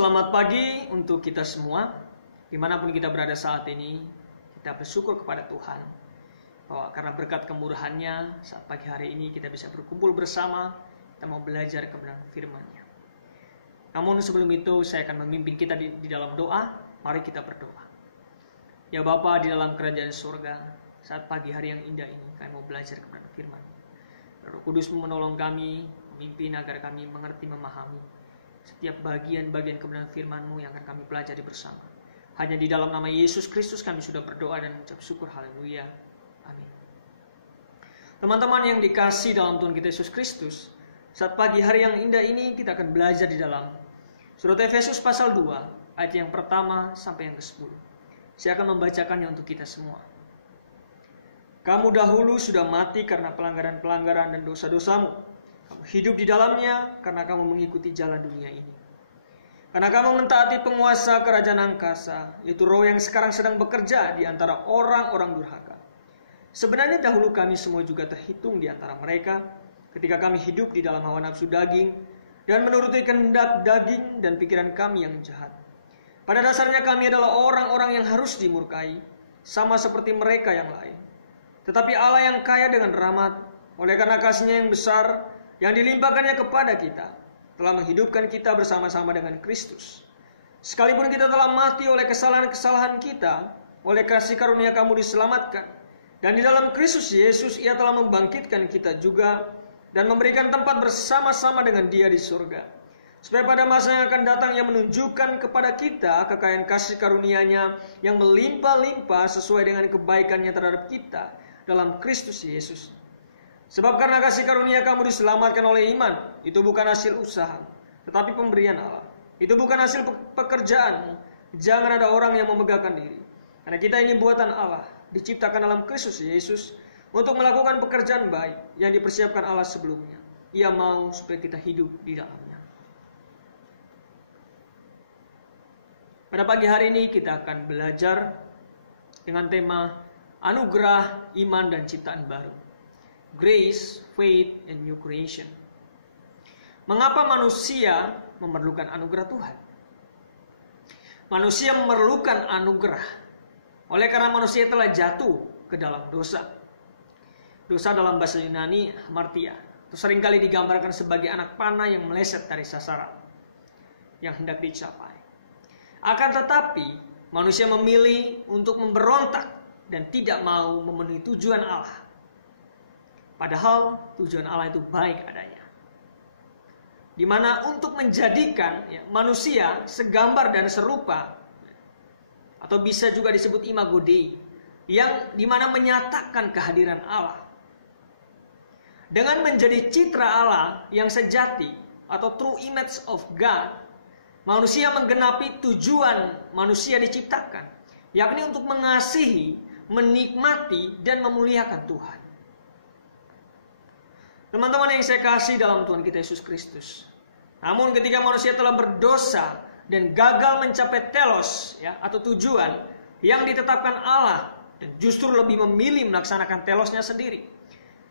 selamat pagi untuk kita semua. Dimanapun kita berada saat ini, kita bersyukur kepada Tuhan bahwa karena berkat kemurahan-Nya, saat pagi hari ini kita bisa berkumpul bersama, kita mau belajar kebenaran firman-Nya. Namun sebelum itu saya akan memimpin kita di dalam doa. Mari kita berdoa. Ya Bapa di dalam kerajaan surga, saat pagi hari yang indah ini kami mau belajar kebenaran firman. Roh Kudus menolong kami, memimpin agar kami mengerti, memahami setiap bagian-bagian kebenaran firman-Mu yang akan kami pelajari bersama. Hanya di dalam nama Yesus Kristus kami sudah berdoa dan mengucap syukur. Haleluya. Amin. Teman-teman yang dikasih dalam Tuhan kita Yesus Kristus, saat pagi hari yang indah ini kita akan belajar di dalam surat Efesus pasal 2 ayat yang pertama sampai yang ke-10. Saya akan membacakannya untuk kita semua. Kamu dahulu sudah mati karena pelanggaran-pelanggaran dan dosa-dosamu. Kamu hidup di dalamnya karena kamu mengikuti jalan dunia ini. Karena kamu mentaati penguasa kerajaan angkasa, yaitu roh yang sekarang sedang bekerja di antara orang-orang durhaka. Sebenarnya dahulu kami semua juga terhitung di antara mereka, ketika kami hidup di dalam hawa nafsu daging, dan menuruti kehendak daging dan pikiran kami yang jahat. Pada dasarnya kami adalah orang-orang yang harus dimurkai, sama seperti mereka yang lain. Tetapi Allah yang kaya dengan rahmat, oleh karena kasih-Nya yang besar, yang dilimpahkannya kepada kita, telah menghidupkan kita bersama-sama dengan Kristus. Sekalipun kita telah mati oleh kesalahan-kesalahan kita, oleh kasih karunia kamu diselamatkan. Dan di dalam Kristus Yesus Ia telah membangkitkan kita juga, dan memberikan tempat bersama-sama dengan Dia di surga. Supaya pada masa yang akan datang Ia menunjukkan kepada kita kekayaan kasih karunia-Nya yang melimpah-limpah sesuai dengan kebaikan-Nya terhadap kita dalam Kristus Yesus. Sebab karena kasih karunia kamu diselamatkan oleh iman, itu bukan hasil usaha, tetapi pemberian Allah. Itu bukan hasil pekerjaan. Jangan ada orang yang memegahkan diri. Karena kita ini buatan Allah, diciptakan dalam Kristus Yesus untuk melakukan pekerjaan baik yang dipersiapkan Allah sebelumnya. Ia mau supaya kita hidup di dalamnya. Pada pagi hari ini kita akan belajar dengan tema anugerah, iman, dan ciptaan baru. Grace, faith, and new creation. Mengapa manusia memerlukan anugerah Tuhan? Manusia memerlukan anugerah oleh karena manusia telah jatuh ke dalam dosa. Dosa dalam bahasa Yunani hamartia, itu seringkali digambarkan sebagai anak panah yang meleset dari sasaran yang hendak dicapai. Akan tetapi manusia memilih untuk memberontak dan tidak mau memenuhi tujuan Allah. Padahal tujuan Allah itu baik adanya. Di mana untuk menjadikan manusia segambar dan serupa, atau bisa juga disebut imago Dei, yang di mana menyatakan kehadiran Allah. Dengan menjadi citra Allah yang sejati atau true image of God, manusia menggenapi tujuan manusia diciptakan, yakni untuk mengasihi, menikmati, dan memuliakan Tuhan. Teman-teman yang saya kasih dalam Tuhan kita Yesus Kristus. Namun ketika manusia telah berdosa dan gagal mencapai telos atau tujuan yang ditetapkan Allah, dan justru lebih memilih melaksanakan telosnya sendiri.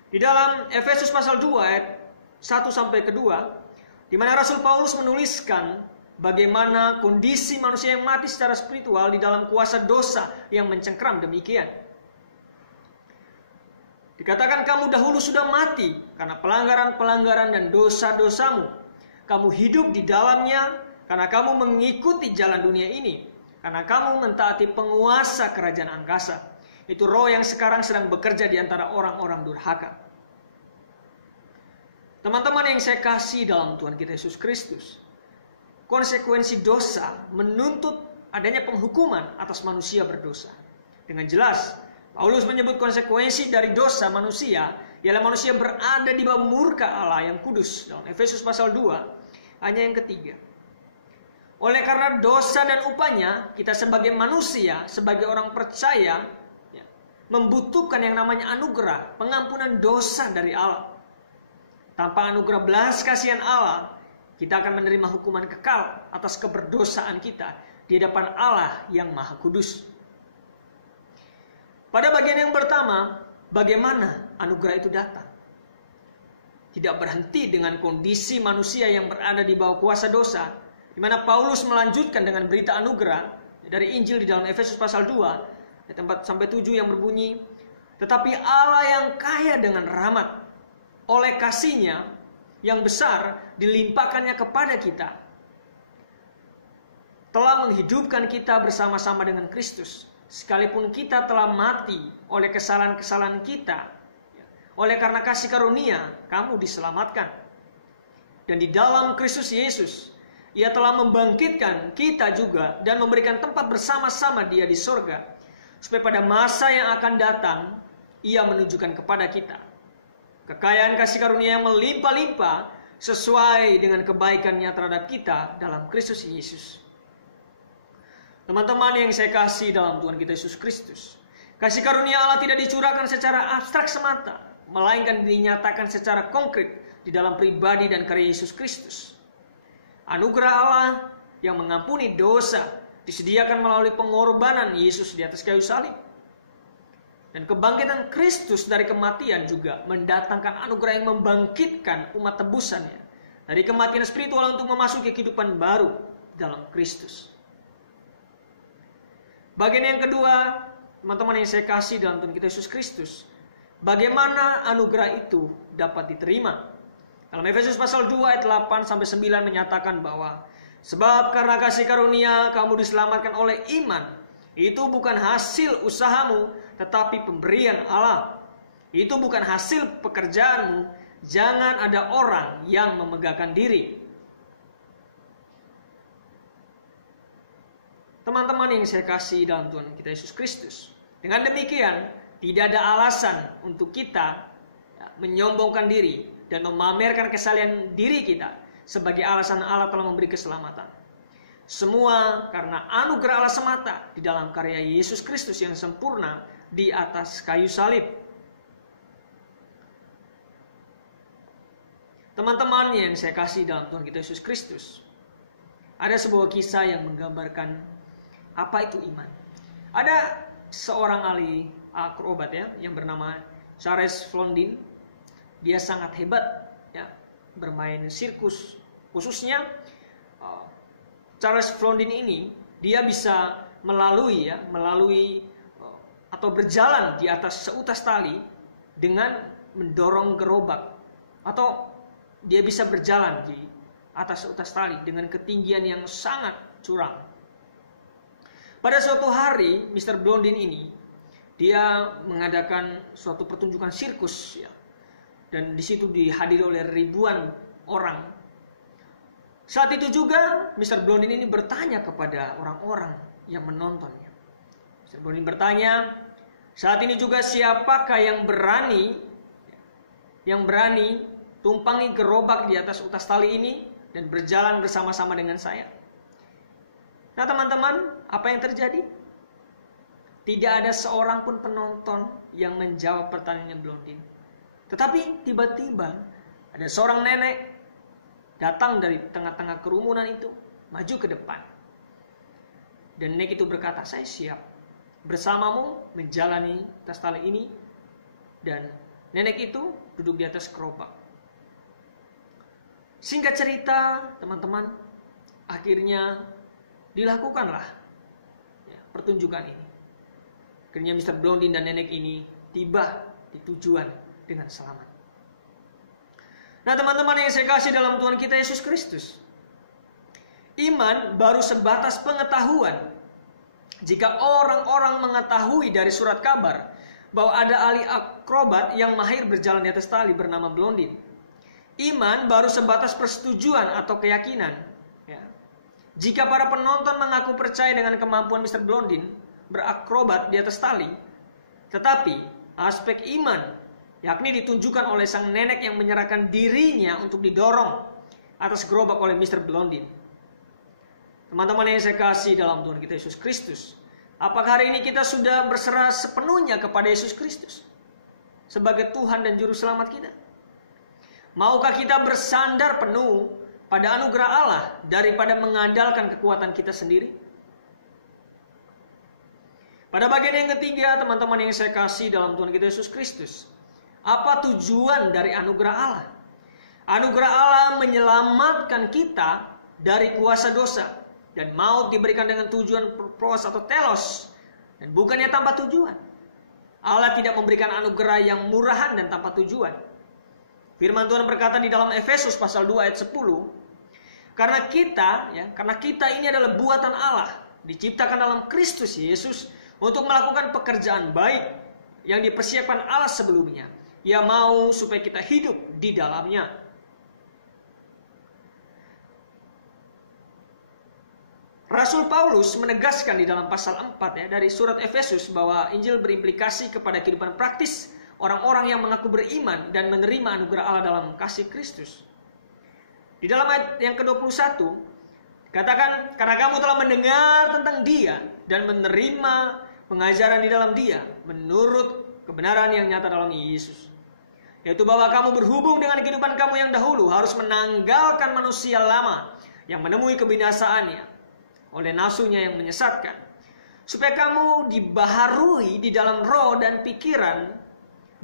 Di dalam Efesus pasal 2 ayat 1 sampai 2, di mana Rasul Paulus menuliskan bagaimana kondisi manusia yang mati secara spiritual di dalam kuasa dosa yang mencengkram demikian. Dikatakan kamu dahulu sudah mati karena pelanggaran-pelanggaran dan dosa-dosamu. Kamu hidup di dalamnya karena kamu mengikuti jalan dunia ini. Karena kamu mentaati penguasa kerajaan angkasa. Itu roh yang sekarang sedang bekerja di antara orang-orang durhaka. Teman-teman yang saya kasih dalam Tuhan kita Yesus Kristus, konsekuensi dosa menuntut adanya penghukuman atas manusia berdosa. Dengan jelas, Paulus menyebut konsekuensi dari dosa manusia ialah manusia berada di bawah murka Allah yang kudus dalam Efesus pasal 2 hanya yang ketiga. Oleh karena dosa dan upahnya, kita sebagai manusia, sebagai orang percaya, membutuhkan yang namanya anugerah, pengampunan dosa dari Allah. Tanpa anugerah belas kasihan Allah, kita akan menerima hukuman kekal atas keberdosaan kita di hadapan Allah yang Maha Kudus. Pada bagian yang pertama, bagaimana anugerah itu datang? Tidak berhenti dengan kondisi manusia yang berada di bawah kuasa dosa, di mana Paulus melanjutkan dengan berita anugerah dari Injil di dalam Efesus pasal 2 ayat 4 sampai 7 yang berbunyi, tetapi Allah yang kaya dengan rahmat oleh kasih-Nya yang besar dilimpahkannya kepada kita, telah menghidupkan kita bersama-sama dengan Kristus, sekalipun kita telah mati oleh kesalahan-kesalahan kita. Oleh karena kasih karunia kamu diselamatkan. Dan di dalam Kristus Yesus, Ia telah membangkitkan kita juga dan memberikan tempat bersama-sama Dia di sorga, supaya pada masa yang akan datang Ia menunjukkan kepada kita kekayaan kasih karunia yang melimpah-limpah sesuai dengan kebaikan-Nya terhadap kita dalam Kristus Yesus. Teman-teman yang saya kasih dalam Tuhan kita Yesus Kristus, kasih karunia Allah tidak dicurahkan secara abstrak semata, melainkan dinyatakan secara konkret di dalam pribadi dan karya Yesus Kristus. Anugerah Allah yang mengampuni dosa disediakan melalui pengorbanan Yesus di atas kayu salib. Dan kebangkitan Kristus dari kematian juga mendatangkan anugerah yang membangkitkan umat tebusannya dari kematian spiritual untuk memasuki kehidupan baru dalam Kristus. Bagian yang kedua, teman-teman yang saya kasih dalam Tuhan kita Yesus Kristus, bagaimana anugerah itu dapat diterima? Dalam Efesus pasal 2 ayat 8 sampai 9 menyatakan bahwa sebab karena kasih karunia kamu diselamatkan oleh iman, itu bukan hasil usahamu, tetapi pemberian Allah. Itu bukan hasil pekerjaanmu, jangan ada orang yang memegahkan diri. Teman-teman yang saya kasih dalam Tuhan kita Yesus Kristus, dengan demikian tidak ada alasan untuk kita menyombongkan diri dan memamerkan kesalahan diri kita sebagai alasan Allah telah memberi keselamatan. Semua karena anugerah Allah semata di dalam karya Yesus Kristus yang sempurna di atas kayu salib. Teman-teman yang saya kasih dalam Tuhan kita Yesus Kristus, ada sebuah kisah yang menggambarkan apa itu iman. Ada seorang ahli akrobat yang bernama Charles Flondin. Dia sangat hebat bermain sirkus. Khususnya Charles Flondin ini dia bisa melalui atau berjalan di atas seutas tali dengan mendorong gerobak, atau dia bisa berjalan di atas seutas tali dengan ketinggian yang sangat curam. Pada suatu hari Mr. Blondin ini dia mengadakan suatu pertunjukan sirkus dan di situ dihadiri oleh ribuan orang. Saat itu juga Mr. Blondin ini bertanya kepada orang-orang yang menontonnya. Mr. Blondin bertanya, saat ini juga siapakah yang berani tumpangi gerobak di atas utas tali ini dan berjalan bersama-sama dengan saya? Nah teman-teman, apa yang terjadi? Tidak ada seorang pun penonton yang menjawab pertanyaannya Blondin. Tetapi tiba-tiba ada seorang nenek datang dari tengah-tengah kerumunan itu, maju ke depan. Dan nenek itu berkata, saya siap bersamamu menjalani atas tali ini. Dan nenek itu duduk di atas gerobak. Singkat cerita teman-teman, akhirnya dilakukanlah pertunjukan ini. Akhirnya Mr. Blondin dan nenek ini tiba di tujuan dengan selamat. Nah teman-teman yang saya kasih dalam Tuhan kita Yesus Kristus, iman baru sebatas pengetahuan. Jika orang-orang mengetahui dari surat kabar bahwa ada ahli akrobat yang mahir berjalan di atas tali bernama Blondin, iman baru sebatas persetujuan atau keyakinan. Jika para penonton mengaku percaya dengan kemampuan Mr. Blondin berakrobat di atas tali, tetapi aspek iman, yakni ditunjukkan oleh sang nenek yang menyerahkan dirinya untuk didorong atas gerobak oleh Mr. Blondin. Teman-teman yang saya kasih dalam Tuhan kita Yesus Kristus, apakah hari ini kita sudah berserah sepenuhnya kepada Yesus Kristus sebagai Tuhan dan Juru Selamat kita? Maukah kita bersandar penuh pada anugerah Allah daripada mengandalkan kekuatan kita sendiri? Pada bagian yang ketiga, teman-teman yang saya kasih dalam Tuhan kita Yesus Kristus, apa tujuan dari anugerah Allah? Anugerah Allah menyelamatkan kita dari kuasa dosa, dan maut diberikan dengan tujuan pros atau telos, dan bukannya tanpa tujuan. Allah tidak memberikan anugerah yang murahan dan tanpa tujuan. Firman Tuhan berkata di dalam Efesus pasal 2 ayat 10, karena kita ini adalah buatan Allah, diciptakan dalam Kristus Yesus untuk melakukan pekerjaan baik yang dipersiapkan Allah sebelumnya. Ia mau supaya kita hidup di dalamnya. Rasul Paulus menegaskan di dalam pasal 4 dari surat Efesus bahwa Injil berimplikasi kepada kehidupan praktis orang-orang yang mengaku beriman dan menerima anugerah Allah dalam kasih Kristus. Di dalam ayat yang ke-21 katakan, karena kamu telah mendengar tentang Dia dan menerima pengajaran di dalam Dia menurut kebenaran yang nyata dalam Yesus, yaitu bahwa kamu berhubung dengan kehidupan kamu yang dahulu harus menanggalkan manusia lama yang menemui kebinasaannya oleh nafsunya yang menyesatkan, supaya kamu dibaharui di dalam roh dan pikiran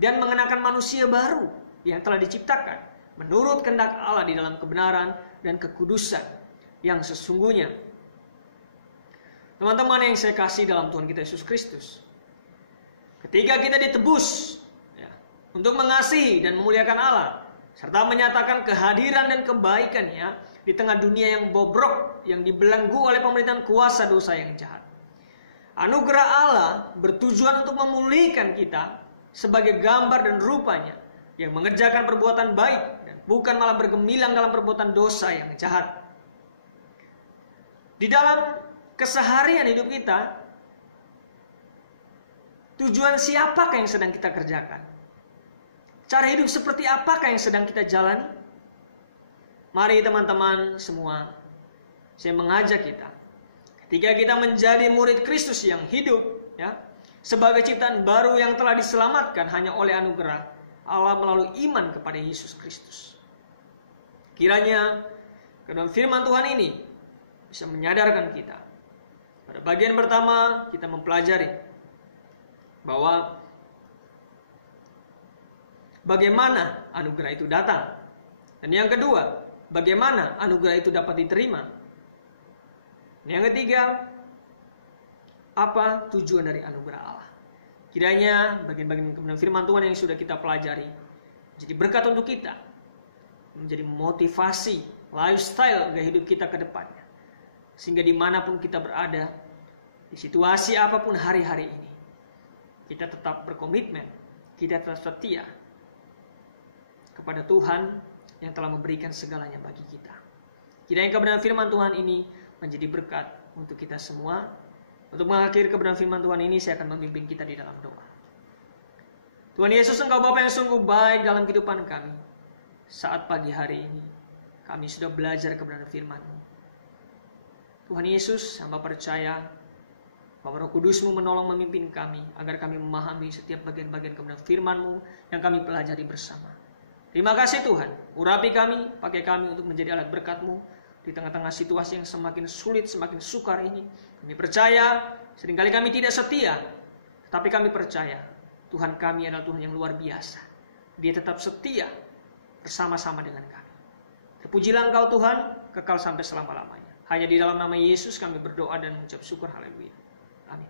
dan mengenakan manusia baru yang telah diciptakan menurut kehendak Allah di dalam kebenaran dan kekudusan yang sesungguhnya. Teman-teman yang saya kasih dalam Tuhan kita Yesus Kristus, ketika kita ditebus untuk mengasihi dan memuliakan Allah, serta menyatakan kehadiran dan kebaikannya di tengah dunia yang bobrok, yang dibelenggu oleh pemerintahan kuasa dosa yang jahat, anugerah Allah bertujuan untuk memulihkan kita sebagai gambar dan rupanya, yang mengerjakan perbuatan baik dan bukan malah bergemilang dalam perbuatan dosa yang jahat. Di dalam keseharian hidup kita, tujuan siapakah yang sedang kita kerjakan? Cara hidup seperti apakah yang sedang kita jalani? Mari teman-teman semua, saya mengajak kita, ketika kita menjadi murid Kristus yang hidup, sebagai ciptaan baru yang telah diselamatkan hanya oleh anugerah Allah melalui iman kepada Yesus Kristus. Kiranya kedalam firman Tuhan ini bisa menyadarkan kita. Pada bagian pertama kita mempelajari bahwa bagaimana anugerah itu datang. Dan yang kedua, bagaimana anugerah itu dapat diterima. Dan yang ketiga, apa tujuan dari anugerah Allah. Kiranya bagian-bagian kebenaran firman Tuhan yang sudah kita pelajari jadi berkat untuk kita, menjadi motivasi lifestyle gaya hidup kita ke depannya, sehingga dimanapun kita berada, di situasi apapun hari-hari ini, kita tetap berkomitmen, kita tetap setia kepada Tuhan yang telah memberikan segalanya bagi kita. Kiranya kebenaran firman Tuhan ini menjadi berkat untuk kita semua. Untuk mengakhiri kebenaran firman Tuhan ini, saya akan memimpin kita di dalam doa. Tuhan Yesus, Engkau Bapa yang sungguh baik dalam kehidupan kami. Saat pagi hari ini, kami sudah belajar kebenaran firman-Mu. Tuhan Yesus, hamba percaya bahwa Roh Kudus-Mu menolong memimpin kami, agar kami memahami setiap bagian-bagian kebenaran firman-Mu yang kami pelajari bersama. Terima kasih Tuhan, urapi kami, pakai kami untuk menjadi alat berkat-Mu di tengah-tengah situasi yang semakin sulit, semakin sukar ini. Kami percaya, seringkali kami tidak setia, tetapi kami percaya Tuhan kami adalah Tuhan yang luar biasa. Dia tetap setia bersama-sama dengan kami. Terpujilah Engkau Tuhan, kekal sampai selama-lamanya. Hanya di dalam nama Yesus kami berdoa dan mengucap syukur, haleluya. Amin.